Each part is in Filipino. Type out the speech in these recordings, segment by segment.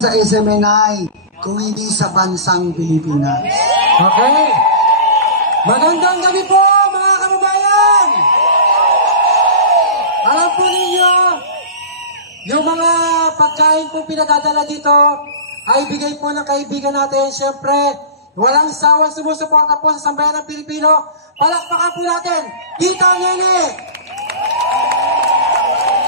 sa SMNI kung hindi sa bansang Pilipinas. Okay. Magandang gabi po mga kababayan. Alam po ninyo, yung mga pagkain po pinadadala dito ay bigay po ng kaibigan natin. Siyempre, walang sawang sumusuporta po sa sambayan ng Pilipino. Palakpakan po natin, Tita Nene.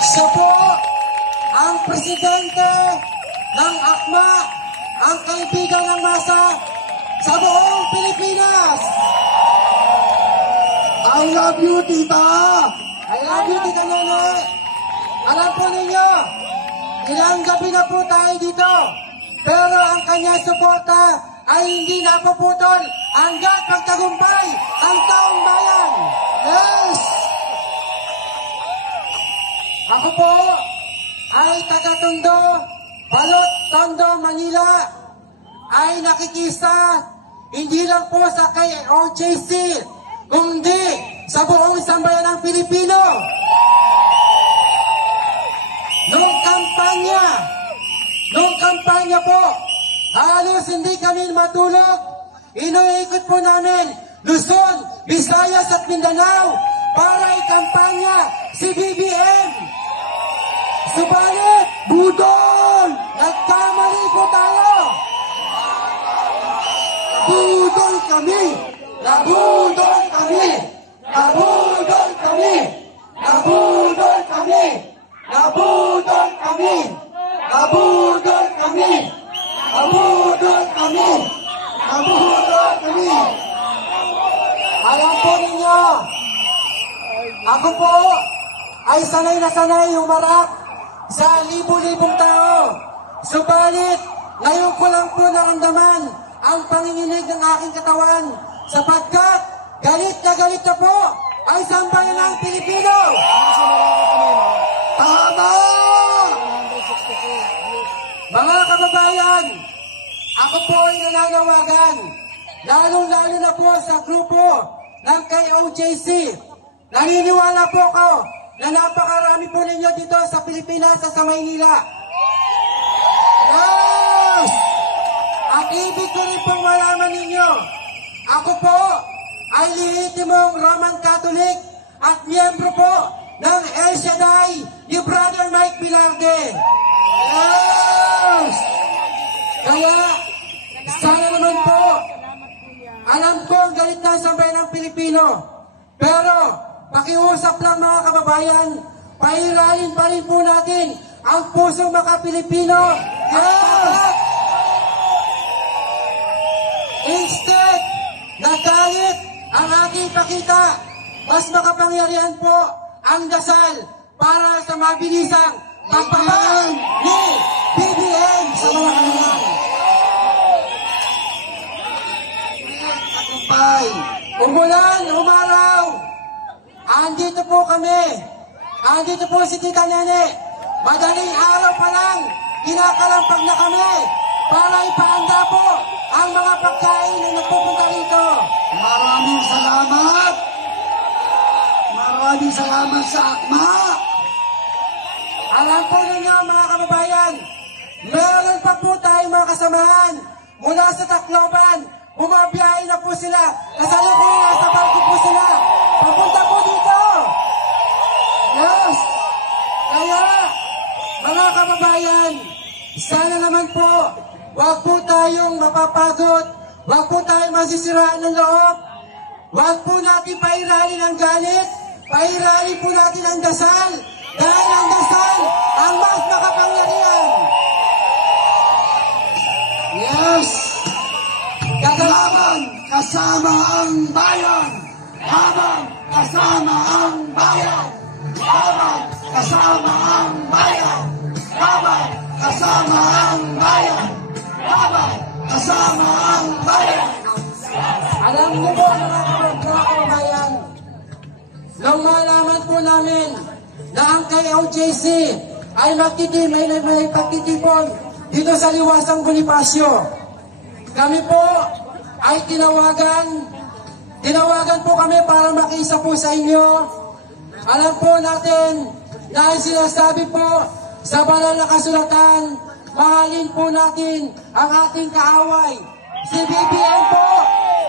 Siya po ang presidente ng ACMA, ang kaibigan ng masa sa buong Pilipinas. I love you, tita! I love you, Tita Nene. Alam po ninyo, ilang gabi na po tayo dito, pero ang kanyang suporta ay hindi napuputol hanggat pagtagumpay ang taong bayan. Yes! Ako po ay taga-Tondo, Balot, Tondo, Manila, ay nakikisa hindi lang po sa kay OJC, kundi sa buong sambayan ng Pilipino. Nung kampanya po, halos hindi kami matulog. Inuikot po namin Luzon, Visayas at Mindanao para ikampanya si BBM. Subalit, Budol! nagkamali po tayo. Budol kami! Nabudol kami! Nabudol kami! Nabudol kami! Nabudol kami! Nabudol kami! Nabudol kami! Nabudol kami! Alam po ninyo, ako po ay sanay na sanay humarap sa libu-libong tao. Subalit, ngayon ko lang po naramdaman ang panginginig ng aking katawan sapagkat galit na po ang sambayan ng Pilipino. Tama! Mga kababayan, ako po ay nananawagan, lalong-lalo na po sa grupo ng KOJC. Naniniwala po ako na napakarami po ninyo dito sa Pilipinas sa Maynila. Yes! At ibig ko rin pong malaman ninyo, ako po ay lehitimong Roman Catholic at miyembro po ng El Shaddai ni Brother Mike Bilarde. Yes! Kaya, sana naman po, alam ko ang galit na sa sambayan ng Pilipino, pero pakiusap lang mga kababayan, pairalin pa rin po natin ang pusong maka-Pilipino. Yes! Instead, nagalit ang aking pakita, mas makapangyarihan po ang dasal para sa mabilisang pagpapaan ni BBM sa mga kanungan. Umulan, umaraw, andito po kami. Andito po si Tita Nene. Madaling araw pa lang, kinakalampag na kami para ipahanda po ang mga pagkain na nagpupunta rito. Maraming salamat! Maraming salamat sa ACMA! Alam po ninyo mga kababayan, meron pa po tayong mga kasamahan mula sa Tacloban. Bumabiyahe na po sila. Kasalukuyan nasa barko po sila. Papunta po dito. Yes! Kaya, mga kababayan, sana naman po, wag po tayong mapapagod, wag po tayong masisiraan ng loob, wag po natin pairalin ang galit, pairalin po natin ang dasal, dahil ang dasal ang mas makapangyarihan. Yes! Gagalaman! Kasama ang bayan! Habang kasama ang bayan! Habang kasama ang bayan! Habang kasama ang bayan! Habang kasama ang bayan! Alam niyo po mga kababayan, nung malaman po namin na ang KOJC ay may pagtitipon dito sa Liwasang Bonifacio, kami po ay tinawagan po kami para makiisa po sa inyo. Alam po natin na ang sinasabi po sa banal na kasulatan mahalin po natin ang ating kaaway. Si BBM po,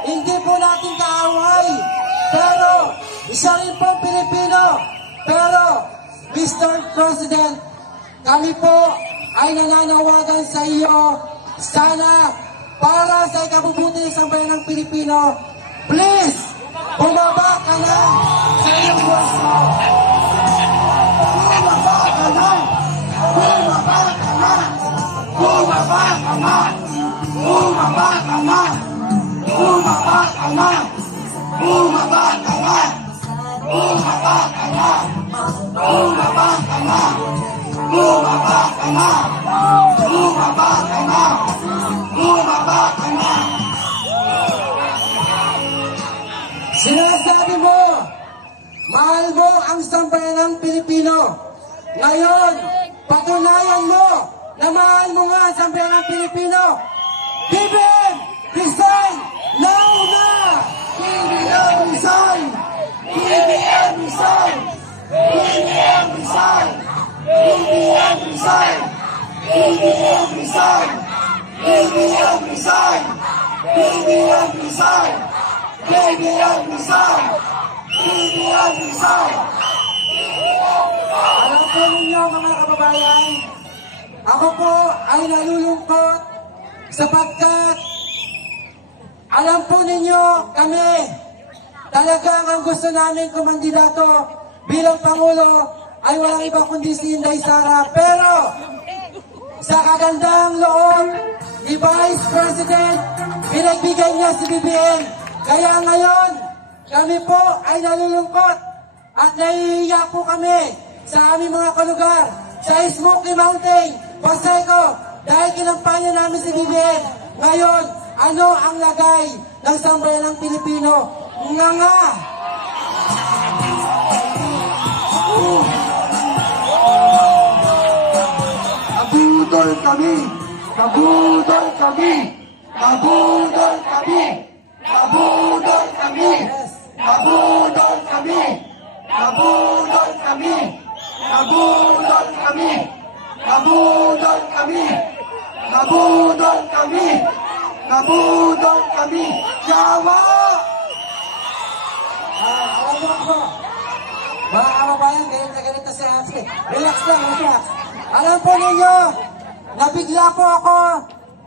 hindi po natin kaaway. Pero, isa rin pong Pilipino. Pero, Mr. President, kami po ay nananawagan sa iyo, sana para sa ikabubuti ng sambayan ng Pilipino, please, bumaba ka na sa iyong boss mo. Bumaba ka na! Bumaba ka na! Bumaba ka na! Bumaba ka na! Bumaba ka na! Bumaba ka na! Bumaba ka na! Bumaba ka na! Bumaba ka na! Bumaba ka na! Bumaba ka na! Sinasabi mo, mahal mo ang sambayan ng Pilipino. Ngayon, patunayan mo na mahal mo nga ang sambayan ng Pilipino. BBM, resign! Now na! BBM, resign! BBM, resign! BBM, resign! BBM, resign! BBM, resign! BBM, resign! BBM, resign! BBM, resign! BBM, resign! Alam po ninyo mga kababayan, ako po ay nalulungkot sapagkat alam po ninyo kami, talagang ang gusto namin kumandidato bilang Pangulo ay walang iba kundi si Inday Sara. Pero sa kagandang loob ni Vice President, pinagbigay niya si BBM. Kaya ngayon, kami po ay nalulungkot at nahihiya po kami sa aming mga kalugar, sa Smoky Mountain, Paseco, dahil kinampanya namin si BBM. Ngayon, ano ang lagay ng sambayan ng Pilipino? Nga! Nabudol kami! Nabudol kami! Nabudol kami! Nabudol kami! Nabudol kami! Nabudol kami! Nabudol kami! Nabudol kami! Nabudol kami! Nabudol kami! Yawa! Alam mo ako, mga kababayan, galit na si Hansky. Relax lang, relax. Alam po ninyo, nabigla po ako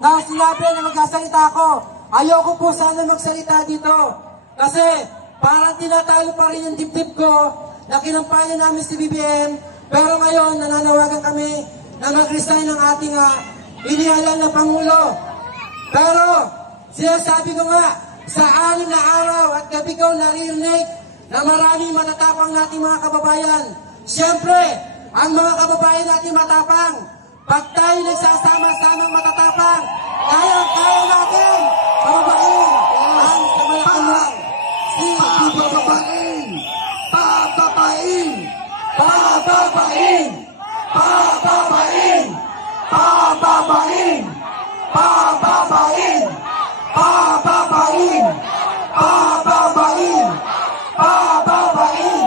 na sinabi na magsasalita ako. Ayoko po sana magsalita dito. Kasi parang tinatalo pa rin yung dibdib ko na kinampanya namin si BBM. Pero ngayon, nananawagan kami na mag-resign ng ating inihalan na Pangulo. Pero, sinasabi ko nga, sa 6 na araw at gabi ko naririnig na maraming matatapang nating mga kababayan. Siyempre, ang mga kababayan natin matapang. Pag tayo nagsasama-samang matatapang, kaya natin pababain ang kamalakan si Pababain! Pababain! Pababain! Pababain! Pababain! Pababain! Pababain! Pababain! Pababain!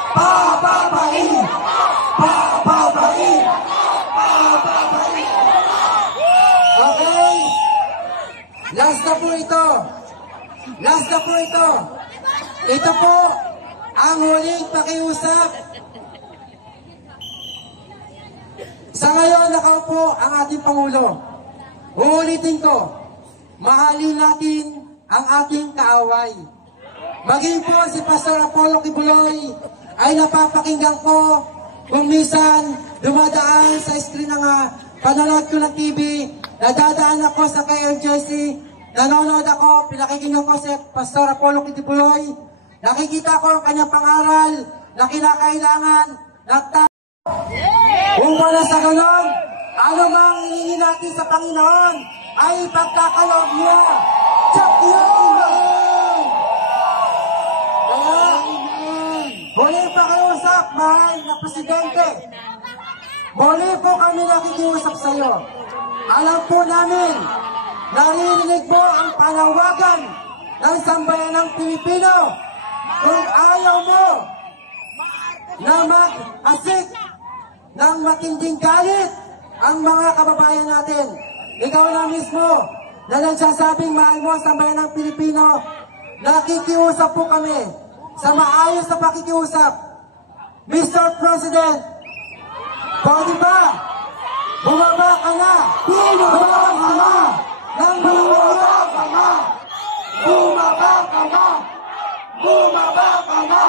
Pababain! Pababain! Pababain! Okay? Last na po ito. Last na po ito. Ito po ang huling pakiusap. Sa ngayon, nakaupo ang ating Pangulo. Uulitin ko, mahalin natin ang ating kaaway. Maging po si Pastor Apollo Kibuloy ay napapakinggan ko kung minsan dumadaan sa screen ng panonood ko ng TV, nadadaan ako sa KMJC, nanonood ako, pinakikinggan ko si Pastor Apollo Kibuloy, nakikita ko ang kanyang pangaral na kinakailangan na kung wala sa ganon, ano mang hiningi natin sa Panginoon ay pagkakaloob niya. Check yun! Kaya, muli pakiusap, mahal na Presidente. Muli po kami nakikiusap sa iyo. Alam po namin, naririnig mo ang panawagan ng sambayan ng Pilipino. Kung ayaw mo na mag-asik ng matinding galit ang mga kababayan natin. Ikaw na mismo na nagsasabing mahal mo sa bayan ng Pilipino. Nakikiusap po kami sa maayos na pakikiusap. Mr. President, pwede ba? Bumaba ka na! Bumaba ka na! Bumaba ka na! Bumaba ka na! Bumaba ka na!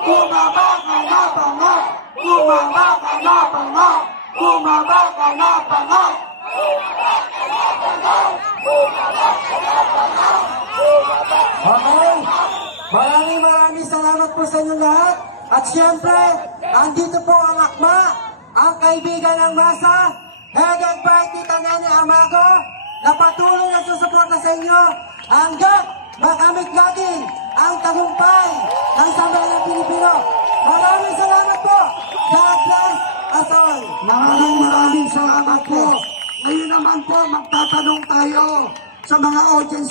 Bumaba ka na, panga! Bumaba ka na, panga! Bumaba ka na, panga! Okay? Maraming salamat po sa inyo lahat. At syempre, andito po ang akma, ang kaibigan ng masa, headed by Tita Nene Amago, na patuloy na susuporta sa inyo hanggang makamit natin ang tagumpay ng sambayan ng Pilipino. Maraming salamat po. God bless us all. Maraming salamat po. Ngayon naman po, magtatanong tayo sa mga audience.